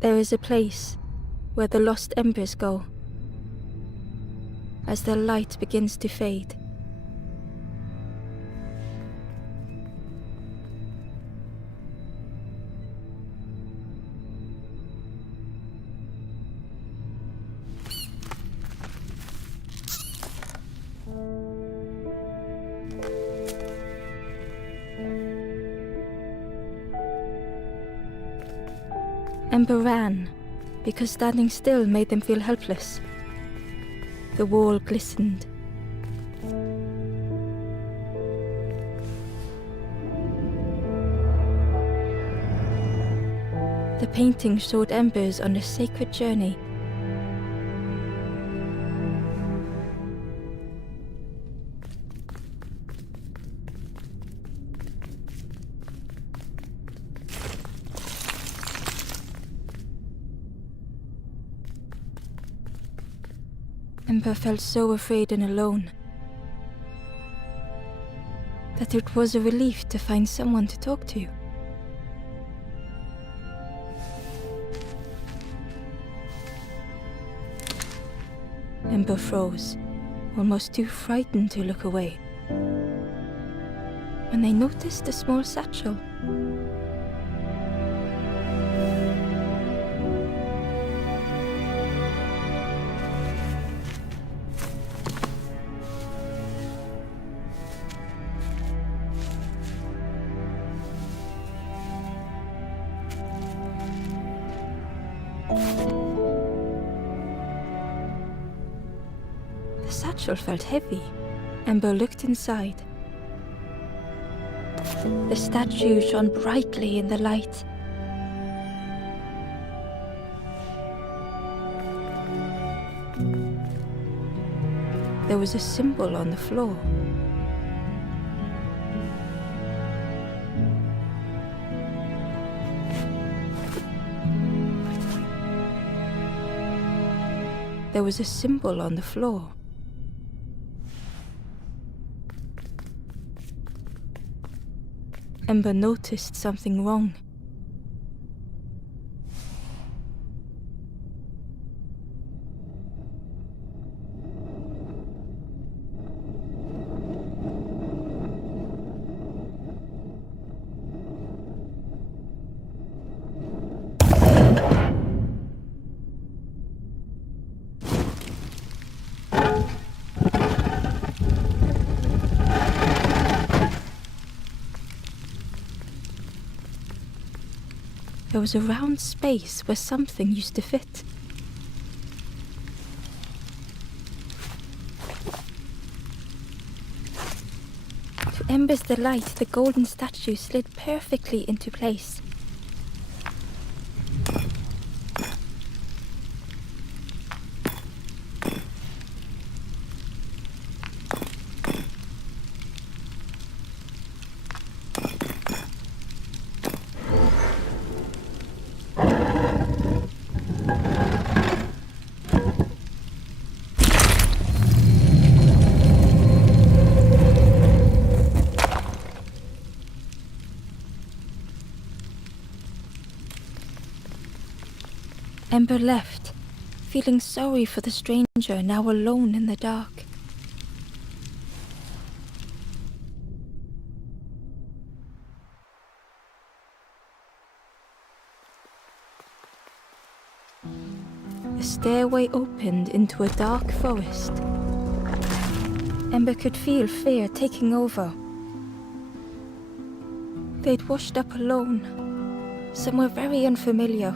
There is a place where the lost embers go as their light begins to fade. Ember ran, because standing still made them feel helpless. The wall glistened. The painting showed embers on a sacred journey. Ember felt so afraid and alone that it was a relief to find someone to talk to. Ember froze, almost too frightened to look away, when they noticed a small satchel. The satchel felt heavy. Ember looked inside. The statue shone brightly in the light. There was a symbol on the floor. There was a symbol on the floor. Ember noticed something wrong. There was a round space where something used to fit. To Ember's delight, the golden statue slid perfectly into place. Ember left, feeling sorry for the stranger now alone in the dark. The stairway opened into a dark forest. Ember could feel fear taking over. They'd washed up alone, somewhere very unfamiliar.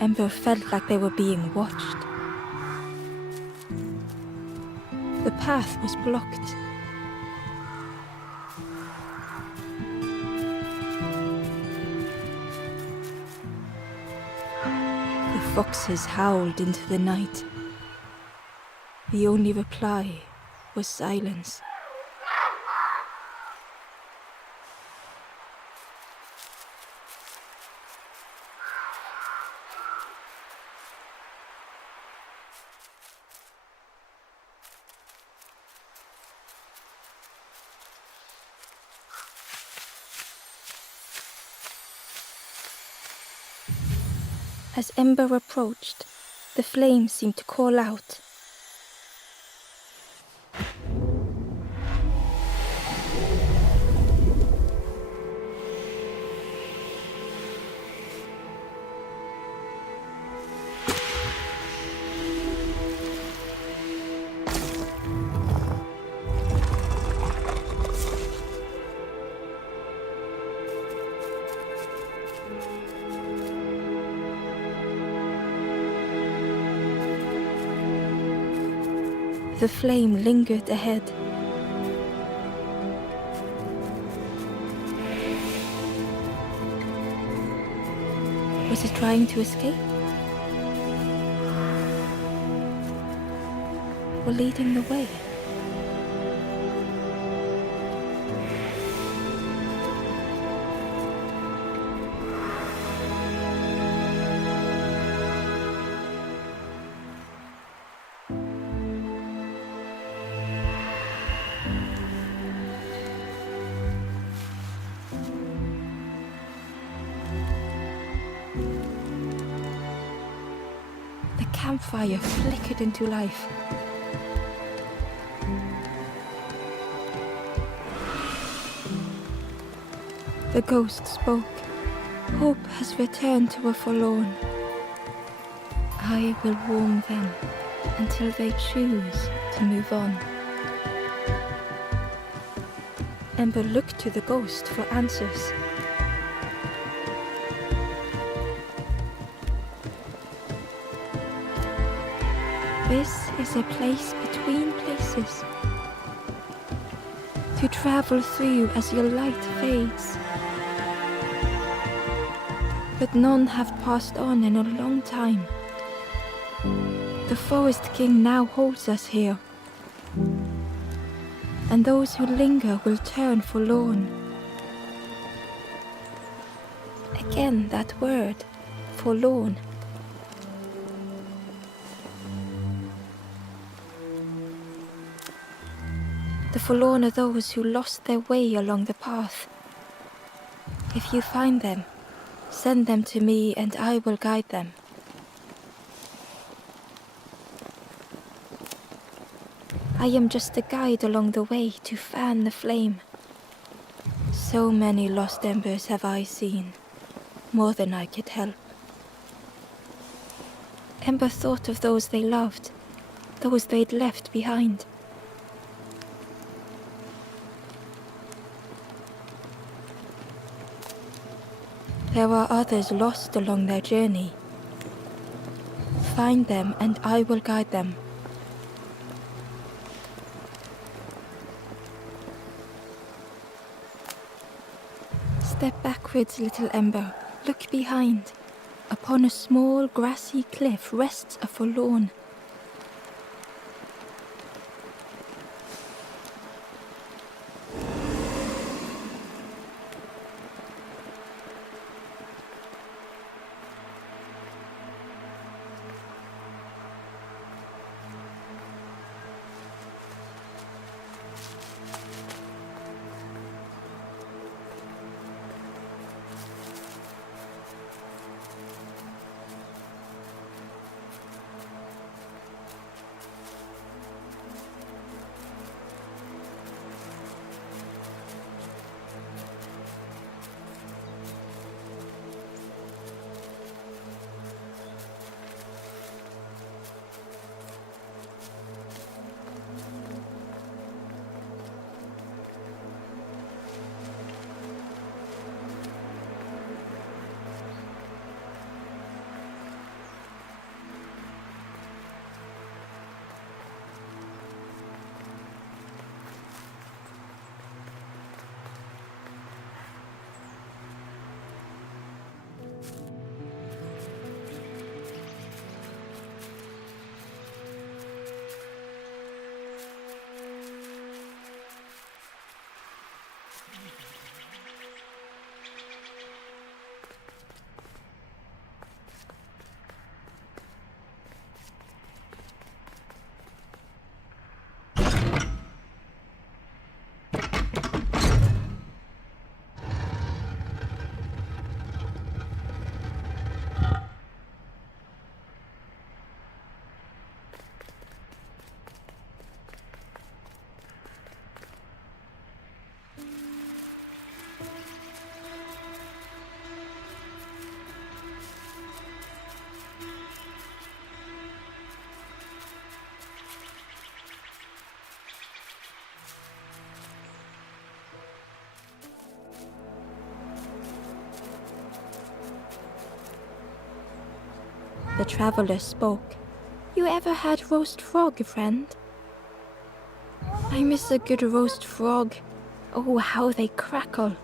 Ember felt like they were being watched. The path was blocked. The foxes howled into the night. The only reply was silence. As Ember approached, the flame seemed to call out. The flame lingered ahead. Was it trying to escape? Or leading the way? The campfire flickered into life. The ghost spoke. Hope has returned to a forlorn. I will warm them until they choose to move on. Ember looked to the ghost for answers. This is a place between places, to travel through as your light fades. But none have passed on in a long time. The Forest King now holds us here, and those who linger will turn forlorn. Again that word, forlorn. The forlorn are those who lost their way along the path. If you find them, send them to me and I will guide them. I am just a guide along the way to fan the flame. So many lost embers have I seen, more than I could help. Ember thought of those they loved, those they'd left behind. There are others lost along their journey. Find them and I will guide them. Step backwards, little Ember. Look behind. Upon a small grassy cliff rests a forlorn. The traveler spoke. You ever had roast frog, friend? I miss a good roast frog. Oh, how they crackle.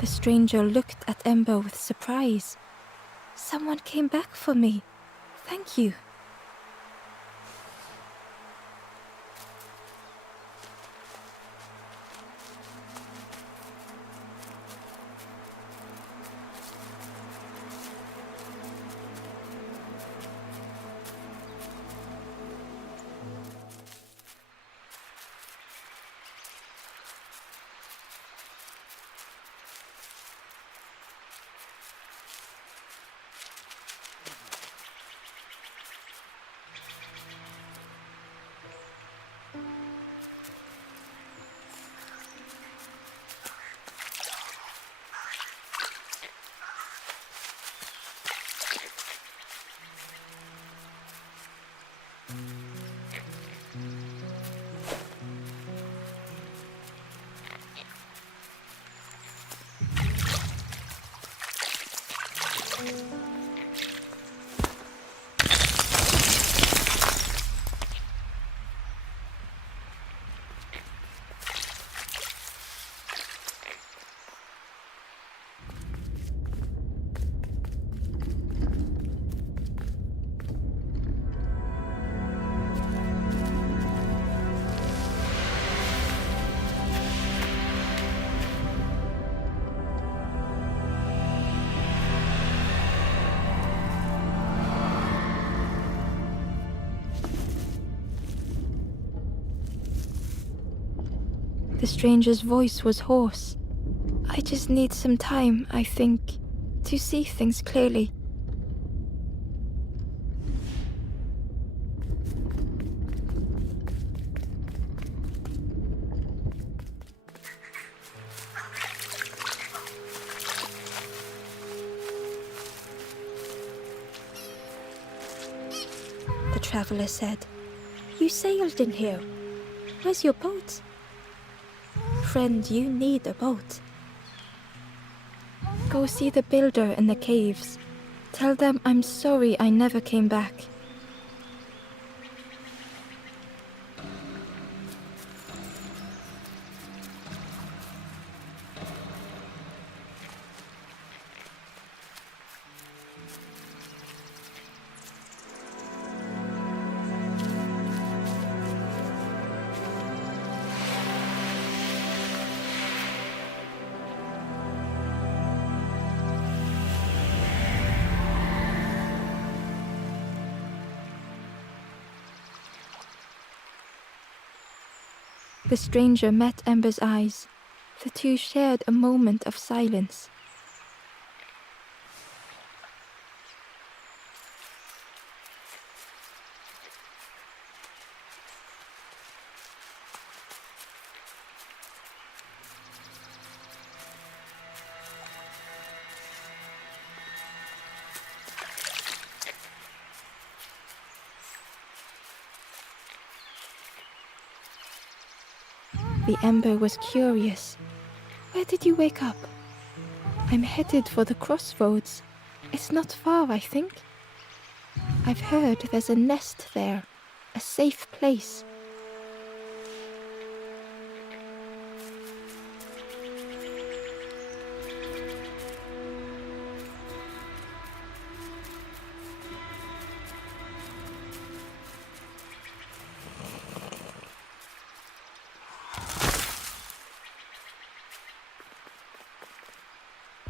The stranger looked at Ember with surprise. Someone came back for me. Thank you. The stranger's voice was hoarse. I just need some time, I think, to see things clearly. The traveler said, "You sailed in here. Where's your boat?" "Friend, you need a boat. Go see the builder in the caves. Tell them I'm sorry I never came back." The stranger met Ember's eyes. The two shared a moment of silence. The Ember was curious. "Where did you wake up?" "I'm headed for the crossroads. It's not far, I think. I've heard there's a nest there, a safe place."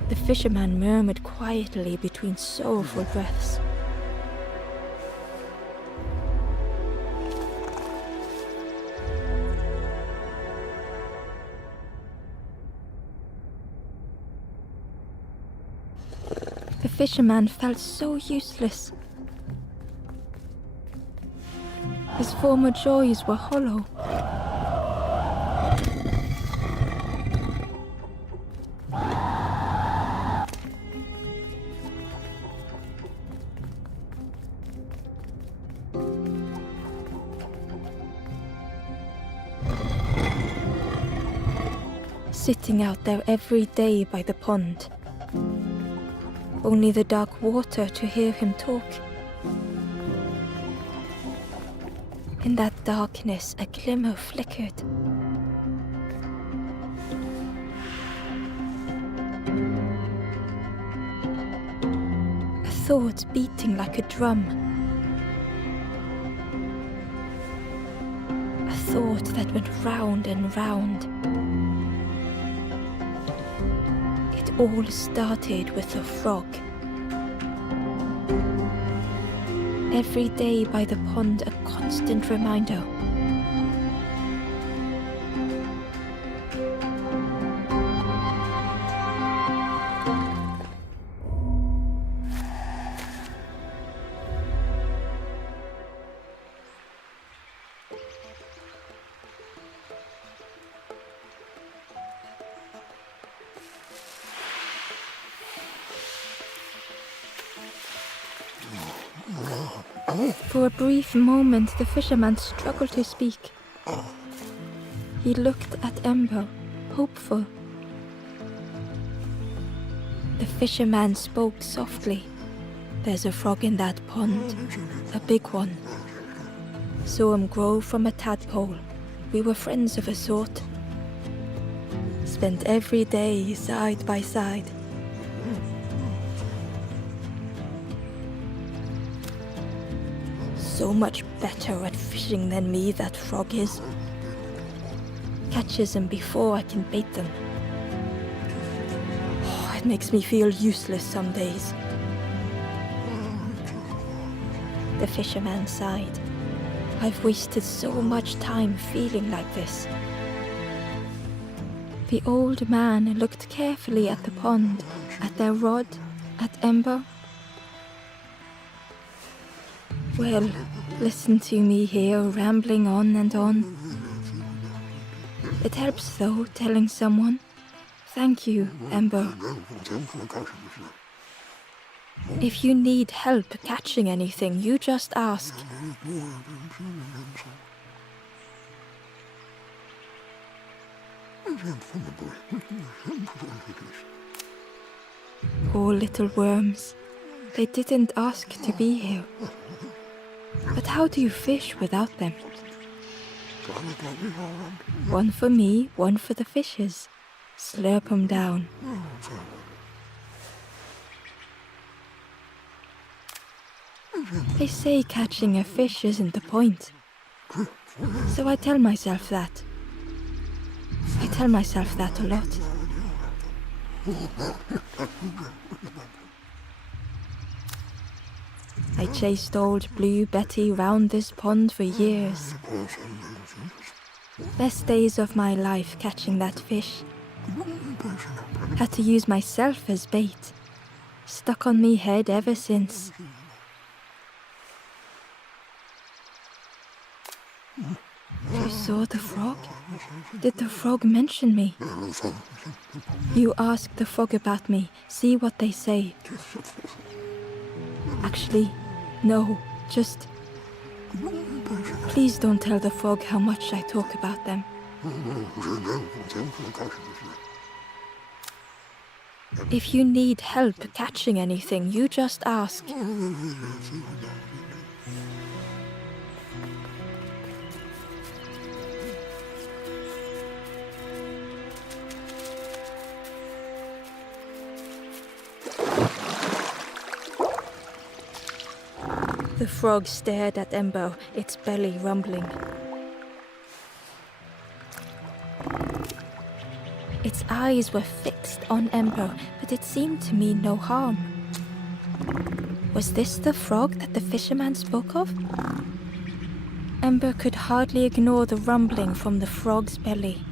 The fisherman murmured quietly between sorrowful breaths. The fisherman felt so useless. His former joys were hollow. Sitting out there every day by the pond. Only the dark water to hear him talk. In that darkness, a glimmer flickered. A thought beating like a drum. A thought that went round and round. It all started with a frog. Every day by the pond, a constant reminder. For a brief moment, the fisherman struggled to speak. He looked at Ember, hopeful. The fisherman spoke softly. There's a frog in that pond, a big one. Saw him grow from a tadpole. We were friends of a sort. Spent every day side by side. So much better at fishing than me, that frog is. Catches them before I can bait them. Oh, it makes me feel useless some days. The fisherman sighed. I've wasted so much time feeling like this. The old man looked carefully at the pond, at their rod, at Ember. Well, listen to me here, rambling on and on. It helps, though, telling someone. Thank you, Ember. If you need help catching anything, you just ask. Poor little worms. They didn't ask to be here. But how do you fish without them? One for me, one for the fishes. Slurp 'em down. They say catching a fish isn't the point. So I tell myself that. I tell myself that a lot. I chased old Blue Betty round this pond for years. Best days of my life catching that fish. Had to use myself as bait. Stuck on me head ever since. You saw the frog? Did the frog mention me? You ask the frog about me, see what they say. Actually, no, just... Please don't tell the frog how much I talk about them. If you need help catching anything, you just ask. The frog stared at Ember, its belly rumbling. Its eyes were fixed on Ember, but it seemed to mean no harm. Was this the frog that the fisherman spoke of? Ember could hardly ignore the rumbling from the frog's belly.